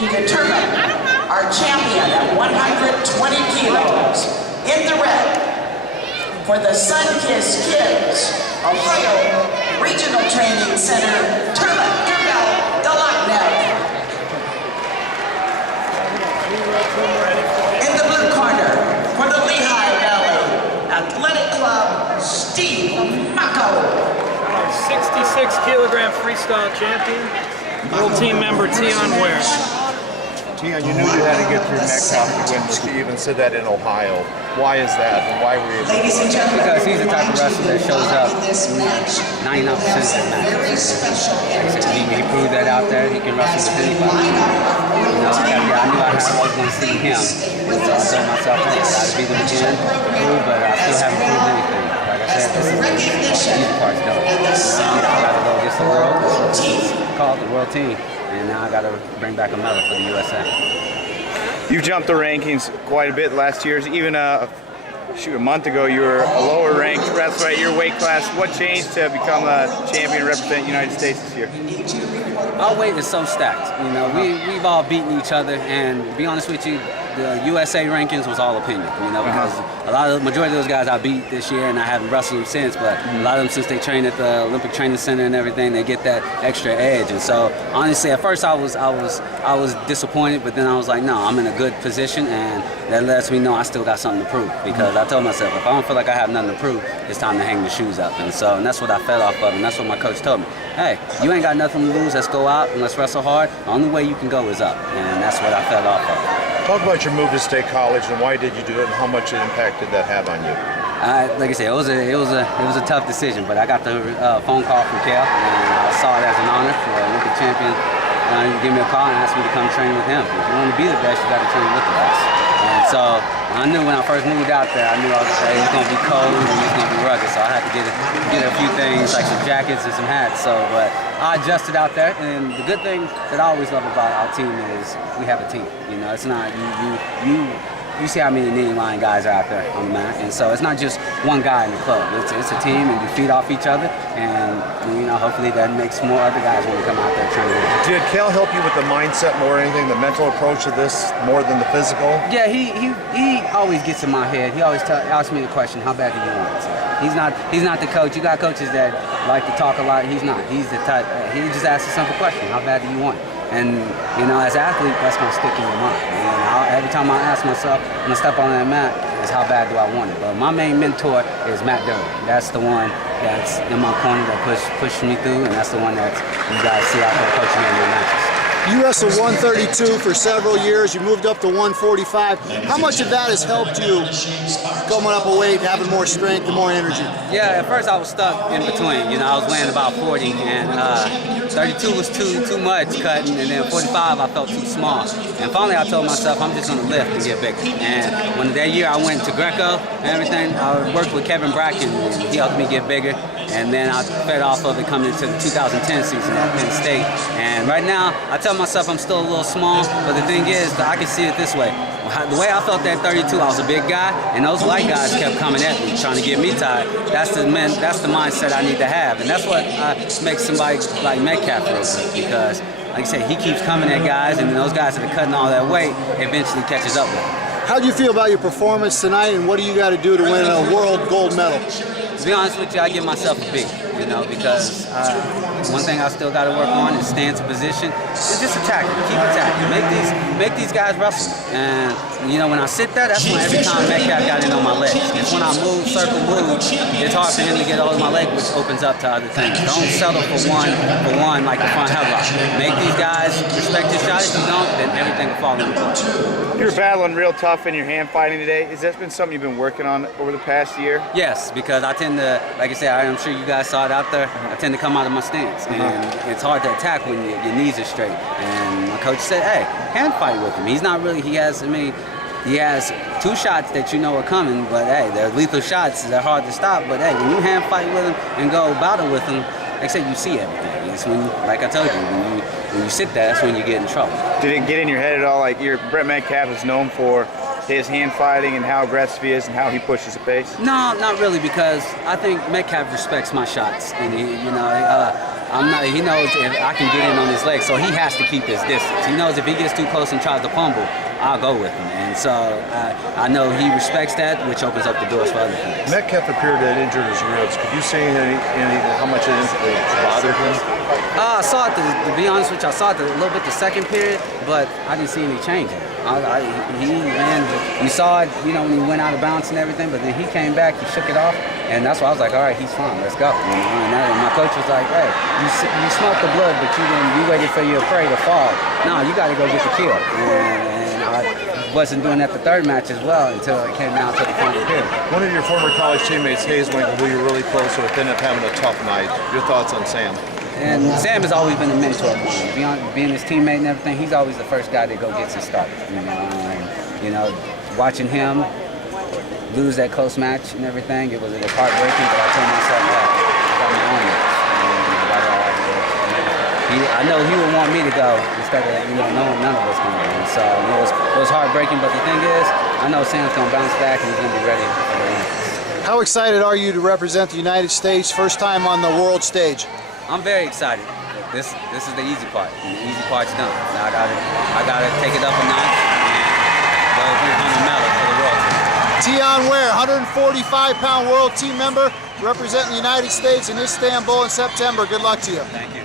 to determine our champion at 120 kilos. In the red, for the Sunkissed Kids, Ohio Regional Training Center, Turmel Dalaknev. In the blue corner, for the Lehigh Valley Athletic Club, Steve Mako. 66-kilogram freestyle champion, World Team member Teyon Ware. Teyon, you knew you had to get through Metcalf to win, but you even said that in Ohio. Why is that, and why were you able to do that? Because he's the type of wrestler that shows up 99% of the matches. He proved that out there. He can wrestle with anybody. You know, I knew I was going to see him. So I told myself, hey, I got to beat him again, but I still haven't proved anything. Like I said, this is the easy part's done. Now I got to go against the world. This is called the World Team. And now I got to bring back a medal for the USA. You jumped the rankings quite a bit last year. Even a month ago, you were a lower ranked wrestler at your weight class. What changed to become a champion and represent the United States this year? Our weight is so stacked. You know, we've all beaten each other, and to be honest with you, the USA rankings was all opinion. You know, because the majority of those guys I beat this year, and I haven't wrestled them since. But a lot of them, since they train at the Olympic Training Center and everything, they get that extra edge. And so, honestly, at first I was disappointed, but then I was like, no, I'm in a good position, and that lets me know I still got something to prove. Because I told myself, if I don't feel like I have nothing to prove, it's time to hang the shoes up. And that's what I fed off of, and that's what my coach told me. Hey, you ain't got nothing to lose. Let's go out and let's wrestle hard. The only way you can go is up, and that's what I fed off of. Talk about your move to State College and why did you do it, and how much impact did that have on you? Like I said, it was a tough decision, but I got the phone call from Cal, and I saw it as an honor for an Olympic champion. He gave me a call and asked me to come train with him. If you want to be the best, you got to train with the best. And so I knew when I first moved out there, I knew it was going to be cold and it was going to be rugged. So I had to get a few things like some jackets and some hats. But I adjusted out there, and the good thing that I always love about our team is we have a team. You know, it's not you see how many Nittany line guys are out there on the mat, and so it's not just one guy in the club. It's a team, and you feed off each other, and you know, hopefully that makes more other guys want to come out there training. Did Cal help you with the mindset more, anything, the mental approach to this more than the physical? Yeah, he always gets in my head. He always asks me the question, how bad do you want it? So he's not the coach. You got coaches that like to talk a lot. He's not. He's the type. He just asks a simple question, how bad do you want it? And, you know, as an athlete, that's going to stick in your mind. And every time I ask myself, when I step on that mat, is how bad do I want it? But my main mentor is Matt Durham. That's the one that's in my corner that pushed me through, and that's the one that you guys see out there coaching me in my matches. You wrestled 132 for several years. You moved up to 145. How much of that has helped you coming up a weight, having more strength and more energy? Yeah, at first I was stuck in between. You know, I was weighing about 40, and 32 was too much cutting, and then 45 I felt too small. And finally I told myself I'm just going to lift and get bigger. And when that year I went to Greco and everything, I worked with Kevin Bracken, and he helped me get bigger. And then I fed off of it coming into the 2010 season at Penn State. And right now, I tell myself I'm still a little small, but the thing is that I can see it this way. The way I felt at 32, I was a big guy, and those light guys kept coming at me, trying to get me tired. That's the mindset I need to have, and that's what makes somebody like Metcalf real good, because, like I said, he keeps coming at guys, and those guys that are cutting all that weight eventually catches up with him. How do you feel about your performance tonight, and what do you got to do to win a world gold medal? To be honest with you, I give myself a B, you know, because one thing I still got to work on is stance and position. And just attack them, keep attacking, make these guys wrestle. And you know, when I sit there, that's when every time Metcalf got in on my legs. It's when I move, circle, move, it's hard for him to get a hold of my leg, which opens up to other things. Don't settle for one like the front headlock. Make these guys respect your shot. If you don't, then everything will fall into place. You're battling real tough in your hand fighting today. Has that been something you've been working on over the past year? Yes, because I tend to, like I said, I'm sure you guys saw it out there, I tend to come out of my stance. And it's hard to attack when your knees are straight. And my coach said, hey, hand fight with him. He's not really, he has two shots that you know are coming, but hey, they're lethal shots. They're hard to stop. But hey, when you hand fight with him and go battle with him, like I said, you see everything. It's when, like I told you, when you sit there, that's when you get in trouble. Did it get in your head at all? Like, Brett Metcalf is known for his hand fighting and how aggressive he is and how he pushes the pace? No, not really, because I think Metcalf respects my shots, and He knows if I can get in on his leg, so he has to keep his distance. He knows if he gets too close and tries to fumble, I'll go with him. And so I know he respects that, which opens up the doors for other things. Metcalf appeared to have injured his ribs. Could you say how much it bothered him? I saw it, to be honest with you, I saw it a little bit the second period, but I didn't see any change in it. You saw it, you know, when he went out of bounds and everything, but then he came back, he shook it off, and that's why I was like, all right, he's fine, let's go. You know, and my coach was like, hey, you smelled the blood, but you waited for your prey to fall. No, you got to go get the kill. And I wasn't doing that the third match as well until it came down to the final period. One of your former college teammates, Hayeswinkle, who you're really close with, ended up having a tough night. Your thoughts on Sam? And Sam has always been a mentor of mine. Being his teammate and everything, he's always the first guy that go gets it started. You know, watching him lose that close match and everything, it was heartbreaking. But I told myself that I got my own match. I know he would want me to go instead of knowing none of us going to win. So it was heartbreaking. But the thing is, I know Sam's going to bounce back and he's going to be ready for the Olympics. How excited are you to represent the United States first time on the world stage? I'm very excited. This is the easy part. And the easy part's done. Now I gotta take it up a notch and go win a medal for the world team. Teyon Ware, 145-pound world team member, representing the United States in Istanbul in September. Good luck to you. Thank you.